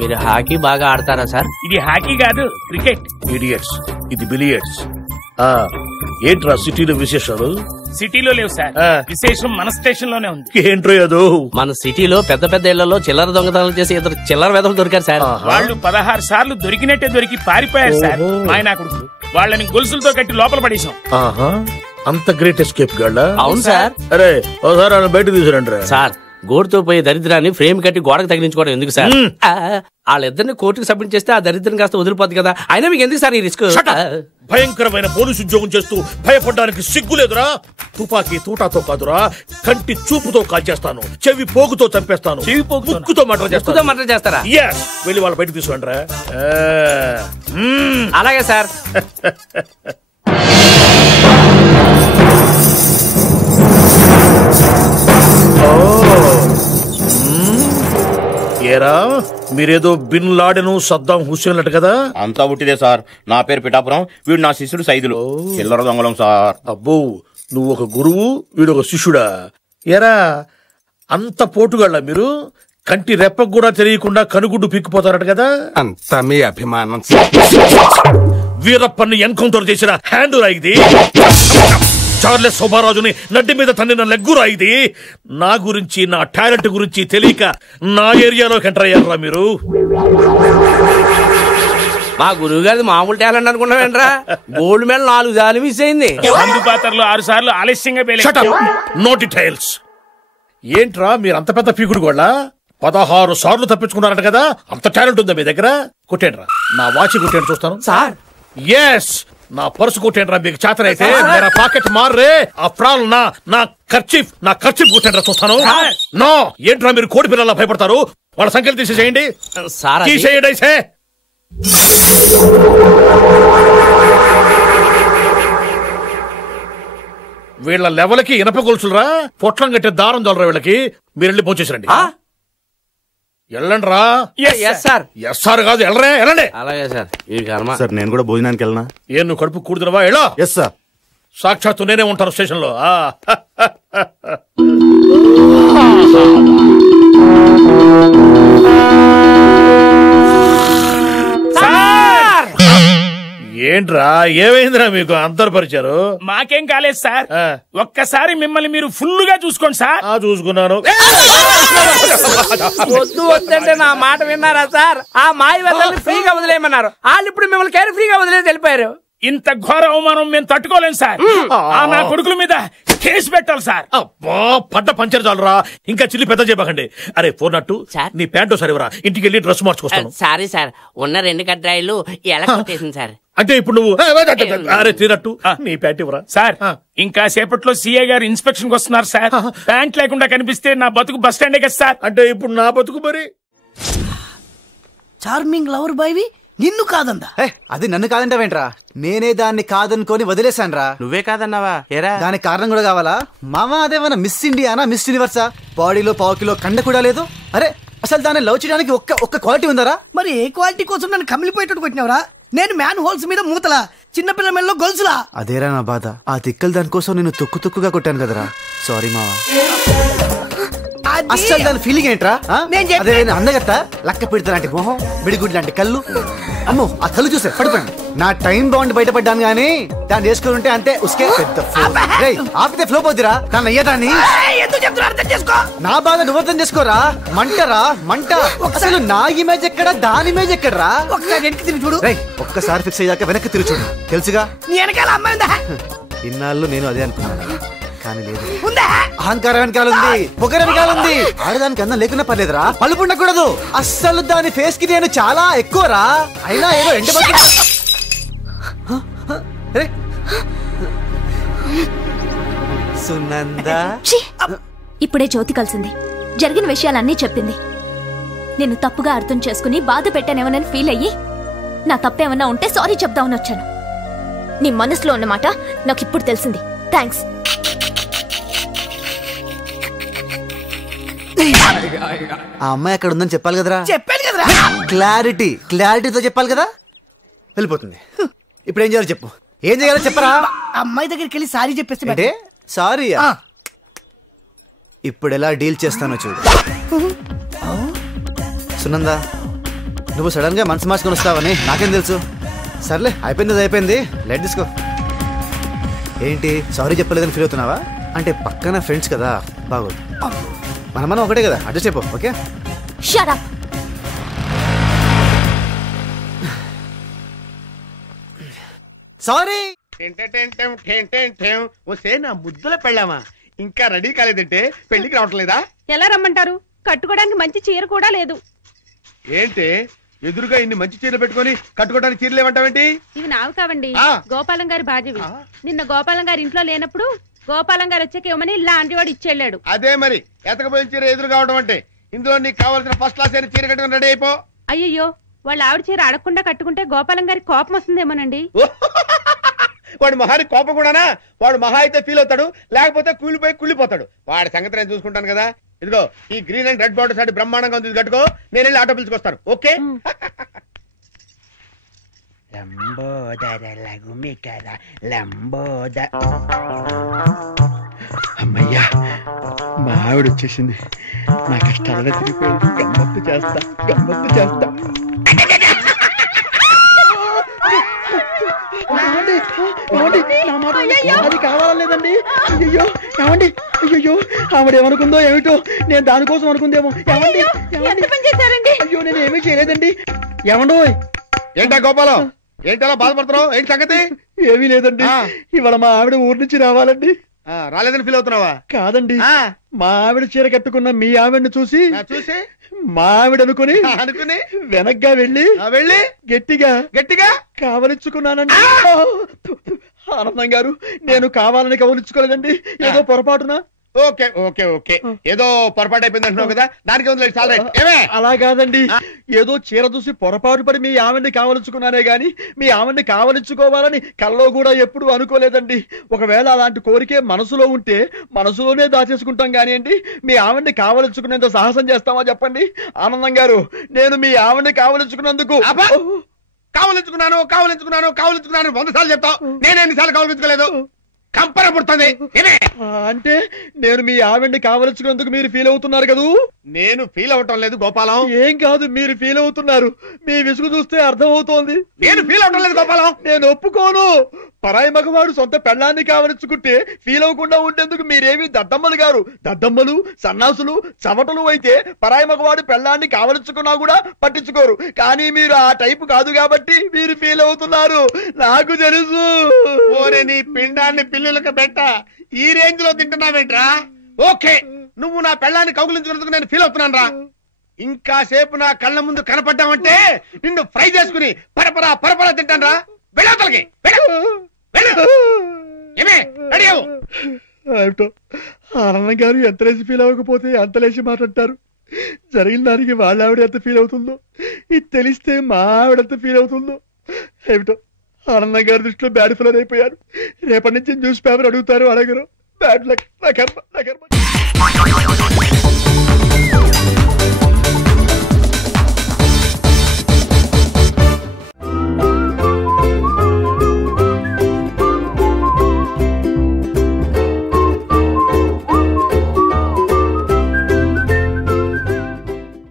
మీరు హాకీ బాగా ఆడతారా సార్? ఇది హాకీ కాదు, క్రికెట్. ఇడియట్స్, ఇది బిలియర్డ్స్. ఏంట్రా సిటీలో విశేషాలు? సిటీలో లేవు సార్, విశేషం మన స్టేషన్ లోనే ఉంది. ఏంట్రో ఏదో మన సిటీలో పెద్ద పెద్ద ఇళ్లలో చిల్లర దొంగతనాలు చేసి ఇద్దరు చిల్లర వెధలు దొరికారు సార్. వాళ్ళు 16 సార్లు దొరికినట్టే దొరికి పారిపోయారు సార్. ఆయన కొడుకు వాళ్ళని గొలుసులతో కట్టి లోపల పడేశాం. అంత గ్రేట్ ఎస్కేప్ గాళ్ళ? అవును సార్. అరే ఒకసారి బయట తీసుకురండి సార్. గోడుతో పోయే దరిద్రాన్ని ఫ్రేమ్ కట్టి గోడకు తగిలించుకోవడం ఎందుకు సార్? వాళ్ళిద్దరిని కోర్టుకు సబ్మిట్ చేస్తే ఆ దరిద్రం కాస్త వదిలిపోద్ది కదా. అయినా మీకు ఎందుకు సార్ ఈ రిస్క్? భయంకరమైన పోలీసు ఉద్యోగం చేస్తూ భయపడడానికి సిగ్గులేదురా? తుపాకీ తూటాతో కాదురా, కంటి చూపుతో కాల్చేస్తాను, చెవి పోగుతో చంపేస్తాను, చెవి పోగుతో ముక్కుతో మర్డర్ చేస్తారా? వెళ్ళి వాళ్ళ బయట తీసుకురండి రా. అలాగే సార్. ఏరా మీరేదో బిన్ లాడెను సద్దాం హుస్సేన్ అట కదా? అంతా ఉట్టిదే సార్. నా పేరు పిఠాపురం, వీడు నా శిష్యుడు సైదులు. చిల్లర దొంగలం సార్. అబ్బో, నువ్వు ఒక గురువు, వీడు ఒక శిష్యుడా? ఏరా అంత పోటుగాళ్ళ మీరు? కంటి రెప్పకు కూడా తెలియకుండా కనుగుడ్డు పిక్కిపోతారట కదా? అంతా మీ అభిమానం. వీరప్పని ఎన్కౌంటర్ చేసిన హ్యాండ్ రా ఇది. చార్లెస్ శోభారాజుని నడ్డి మీద తన్నిన లెగ్గురా ఇది. నా గురించి, నా టాలెంట్ గురించి తెలియక నా ఏరియాలోకి ఎంటర్ అయ్యారా మీరు? మా గురువు గారి మామూలు టాలెంట్ అనుకున్నావేంట్రా? గోల్డ్ మెడల్ 4 సార్లు మిస్ అయింది. పాత్రలో 6 సార్లు ఆలస్యంగా నోటి టైల్స్. ఏంట్రా మీరు అంత పెద్ద పీకుడు గోళ్ళ? 16 సార్లు తప్పించుకున్నారట కదా? అంత టాలెంట్ ఉందా మీ దగ్గర? కొట్టేండ్రా, నా వాచి కొట్టేండి చూస్తాను. సార్ ఎస్, నా పర్సు కొట్టేండ్రా మీకు చేతనైతే. మేరా పాకెట్ మారే అఫ్రాల్ నా ఖర్చీఫ్ కొట్టేండ్రా చూస్తాను. నో, ఏంట్రా మీరు కోడి పిల్లలా భయపడతారు? వాళ్ళ సంఖ్యలు తీసేసేయండి. తీసేయండి. వీళ్ళ లెవెల్కి ఇనప గొలుసులరా, పొట్లం కట్టే దారం దొలరా వీళ్ళకి. మీరు వెళ్ళి పోంచేసరండి. వెళ్ళండి రా. ఎస్ఆర్ కాదు, వెళ్ళరే, వెళ్ళండి. అలాగే సార్. సార్ నేను కూడా భోజనానికి వెళ్ళనా? ఏం నువ్వు కడుపు కూడుతున్నవా? వెళ్ళా. Yes sir. సాక్షాత్తు నేనే ఉంటాను స్టేషన్ లో. ఏంట్రా ఏమైందిరా మీకు అంతర్పరిచారు? మాకేం కాలేదు సార్. ఒక్కసారి మిమ్మల్ని మీరు ఫుల్ గా చూసుకోండి సార్. చూసుకున్నాను. వద్దు వద్దంటే నా మాట విన్నారా సార్? ఆ మాయ వద్దల్ని ఫ్రీగా వదిలేయమన్నారు. వాళ్ళు ఇప్పుడు మిమ్మల్ని కేర్ ఫ్రీగా వదిలేసి వెళ్ళిపోయారు. ఇంత ఘోర అవమానం మేము తట్టుకోలేం సార్. నా కొడుకుల మీద కేసు పెట్టాలి సార్. అబ్బా, పడ్డ పంచర్ చాలరా, ఇంకా చిల్లి పెద్ద చేయకండి. అరే 402, నీ ప్యాంటు సరివరా, ఇంటికి వెళ్ళి డ్రెస్ మార్చుకొస్తాను. సారీ సార్, ఉన్న 2 కడ్రాయిలు ఎలా కొట్టేసింది సార్. అంటే ఇప్పుడు నువ్వు అరే 302 నీ ప్యాంట్ ఇవ్వరా సార్. ఇంకా సేపట్లో సిఐ గారు ఇన్స్పెక్షన్ వస్తున్నారు సార్. ప్యాంట్ లేకుండా కనిపిస్తే నా బతుకు బస్ స్టాండే కదా సార్. అంటే ఇప్పుడు నా బతుకు మరి. చార్మింగ్ లవర్ బాయ్వి నిన్ను కాదందా? అది నన్ను కాదంటావేంట్రా? నేనే దాన్ని కాదనుకొని వదిలేశాన్రా. నువ్వే కాదన్నావా? ఏరా, దానికి కారణం కూడా కావాలా మామా? అదేమన్నా మిస్ ఇండియానా, మిస్ యూనివర్సా? బాడీలో 1/4 కిలో కండ కూడా లేదు. అరే అసలు దాన్ని లవ్ చేయడానికి ఒక్క క్వాలిటీ ఉందరా? మరి ఏ క్వాలిటీ కోసం నన్ను కమిలిపోయేటట్టు కొట్టినవరా? నేను మ్యాన్ హోల్స్ మీద మూతలా, చిన్నపిల్ల మెల్లో గొలుసులా. అదేరా నా బాధ. ఆ తిక్కలు దానికోసం నేను తొక్కుగా కొట్టాను కదరా. సారీ మావా. అసలు దాని ఫీలింగ్ ఏంట్రా? అదే అందగత్త, లక్క పిడత లాంటి మొహం, బిడిగుడ్ లాంటి కళ్ళు. అమ్మో, ఆ కళ్ళు చూసే పడిపోయాను. నా టైం బాండ్ బయటపడ్డాను గానీ దాన్ని చేసుకుని ఉంటే అంతే. ఉస్కే పెద్ద ఆపితే ఫ్లో పోద్దిరా. దాన్ని అయ్యేదాన్ని నా బాధ నువ్వు అర్థం చేసుకోరా. మంటరా మంట. అసలు నా ఇమేజ్ ఎక్కడ, దాని ఇమేజ్ ఎక్కడరా? చూడు, ఒక్కసారి ఫిక్స్ అయ్యాక వెనక్కి తిరిగి చూడు, తెలుసుగా. ఇన్నాళ్ళు నేను అదే అనుకున్నాను, కానీ లేదు. అహంకారం వెనకాల ఉంది, పొగర వెనకాల ఉంది. ఆడదానికి అందం లేకున్నా పర్లేదురా, పలుపు ఉండకూడదు. అస్సలు దాని ఫేస్ కి నేను చాలా ఎక్కువరా. అయినా ఏదో ఎండ సునందా. ఇప్పుడే జ్యోతి కలిసింది, జరిగిన విషయాలన్నీ చెప్పింది. నేను తప్పుగా అర్థం చేసుకుని బాధ పెట్టానేమోనని ఫీల్ అయ్యి నా తప్పేమన్నా ఉంటే సారీ చెప్దామని వచ్చాను. నీ మనసులో ఉన్నమాట నాకు ఇప్పుడు తెలిసింది. థ్యాంక్స్. ఆ అమ్మాయి అక్కడ ఉందని చెప్పాలి కదరా. చెప్పాను కదా. కదరా. క్లారిటీతో చెప్పాలి కదా, వెళ్ళిపోతుంది. ఇప్పుడు ఏం చేయాలో చెప్పు, ఏం చేయాలో చెప్పరా. అమ్మాయి దగ్గరికి వెళ్ళి సారీ చెప్పేస్తే అంటే సారీ ఇప్పుడు ఎలా డీల్ చేస్తానో చూడు. సునందా, నువ్వు సడన్ గా మనసు మార్చుకొని వస్తావని నాకేం తెలుసు. సర్లే, అయిపోయింది, లైట్ తీసుకో. ఏంటి సారీ చెప్పలేదని ఫీల్ అవుతున్నావా? అంటే పక్కన ఫ్రెండ్స్ కదా, బాగోదు. మనం ఒకటే కదా, అడ్జస్ట్ అయిపో. Okay, shut up. సారీ. వస్తే నా ముద్దుల పెళ్ళామా ఇంకా రెడీ కాలేదంటే పెళ్లికి రావట్లేదా? ఎలా రమ్మంటారు? కట్టుకోవడానికి మంచి చీర కూడా లేదు. ఏంటి ఎదురుగా ఇన్ని మంచి చీరలు పెట్టుకొని కట్టుకోవడానికి చీరలు ఏమంటావేంటి? ఇవి నావి కావండి, గోపాలం గారి బాధ్యవి. నిన్న గోపాలం గారి ఇంట్లో లేనప్పుడు గోపాలం గారు వచ్చాక ఇవ్వమని లాంటి వాడు ఇచ్చెళ్ళాడు. అదే మరి ఎతకపోయిన చీర ఎదురు కావడం అంటే. ఇందులో నీకు కావాల్సిన ఫస్ట్ క్లాస్ అయిన చీర కట్టుకుని రెడీ అయిపో. అయ్యయ్యో, వాళ్ళ ఆవిడ చీర అడగకుండా కట్టుకుంటే గోపాలం గారి కోపం వస్తుందేమోనండి. వాడు మహానికి కోపం కూడానా? వాడు మహా అయితే ఫీల్ అవుతాడు, లేకపోతే కూలిపోయి కుళ్ళిపోతాడు. వాడి సంగతి నేను చూసుకుంటాను కదా. ఇదిగో ఈ గ్రీన్ అండ్ రెడ్ బార్డర్ సారి బ్రహ్మాండంగా ఉంది, కట్టుకో. నేను వెళ్ళి ఆటో పిలుచుకొస్తాను. ఓకే. అమ్మయ్యా, మా ఆవిడ వచ్చేసింది. నా కష్టాలలో తిరిగిపోయింది. గమ్మత్తు చేస్తా. అది కావాలేదండి. అయ్యో ఆవిడ ఏమనుకుందో ఏమిటో, నేను దానికోసం అనుకుందేమో. అయ్యో నేను ఏమీ చేయలేదండి. ఏమండో. ఏంటా గోపాలం, ఏంటలా బాధపడుతున్నావు? ఏంటి సంగతి? ఏమీ లేదండి, ఇవాళ మా ఆవిడ ఊరి నుంచి రావాలండి. రాలేదని ఫీల్ అవుతున్నావా? కాదండి, మా ఆవిడ చీర కట్టుకున్న మీ ఆవిడని చూసి మా ఆవిడ అనుకుని వెనక్గా వెళ్ళి గట్టిగా కావలించుకున్నానండి. ఆనందం గారు, నేను కావాలని కవలించుకోలేదండి, ఏదో పొరపాటున. ఓకే ఓకే ఓకే, ఏదో పొరపాటు అయిపోయింది అంటున్నావు కదా, దానికి ఉంది. చాలా ఏమే అలా కాదండి, ఏదో చీర చూసి పొరపాటు పడి మీ ఆవిడ్ని కావలించుకున్నానే గాని మీ ఆవిడ్ని కావలించుకోవాలని కల్లో కూడా ఎప్పుడు అనుకోలేదండి. ఒకవేళ అలాంటి కోరికే మనసులో ఉంటే మనసులోనే దాచేసుకుంటాం కానివ్వండి, మీ ఆవిడ్ని కావలించుకునేంత సాహసం చేస్తామా చెప్పండి. ఆనందం గారు, నేను మీ ఆవిడ్ని కావలించుకున్నందుకు కావలించుకున్నాను 100 సార్లు చెప్తావు. నేను ఎన్నిసార్లు కావలించుకోలేదు? కంపర పుడుతుంది. అంటే నేను మీ ఆవిడ్ని కావలించుకున్నందుకు మీరు ఫీల్ అవుతున్నారు కదూ? నేను ఫీల్ అవటం లేదు గోపాలం. ఏం కాదు, మీరు ఫీల్ అవుతున్నారు. మీ విసుగు చూస్తే అర్థం అవుతోంది. నేను ఫీల్ అవటం లేదు గోపాలం. నేను ఒప్పుకోను. పరాయి మగవాడు సొంత పెళ్ళాన్ని కావలించుకుంటే ఫీల్ అవ్వకుండా ఉండేందుకు మీరేమి దద్దమ్మలు గారు, దద్దమ్మలు సన్నాసులు చవటలు అయితే పరాయి మగవాడు పెళ్ళాన్ని కావలించుకున్నా కూడా పట్టించుకోరు. కానీ మీరు ఆ టైపు కాదు కాబట్టి మీరు ఫీల్ అవుతున్నారు, నాకు తెలుసు. ఓరే నీ పిండాన్ని పిల్లులకు పెట్ట, ఈ రేంజ్ లో తింటున్నావేంట్రా? ఓకే, నువ్వు నా పెళ్ళాన్ని కౌగులించుకున్నందుకు నేను ఫీల్ అవుతున్నాను రా. ఇంకా సేపు నా కళ్ళ ముందు కనపడ్డావంటే నిన్ను ఫ్రై చేసుకుని పరపరా తింటాను రా. వెళ్ళవతలకి ఆనందం గారు ఎంత లేచి ఫీల్ అవ్వకపోతే అంత లేచి మాట్లాడతారు. జరిగిన దానికి వాళ్ళ ఆవిడ ఎంత ఫీల్ అవుతుందో, ఇది తెలిస్తే మా ఆవిడ ఎంత ఫీల్ అవుతుందో ఏమిటో. ఆనందం గారి దృష్టిలో బ్యాడ్ ఫిలర్ అయిపోయారు. రేపటి నుంచి న్యూస్ పేపర్ అడుగుతారు, అడగరు. Bad luck. నా కర్మ.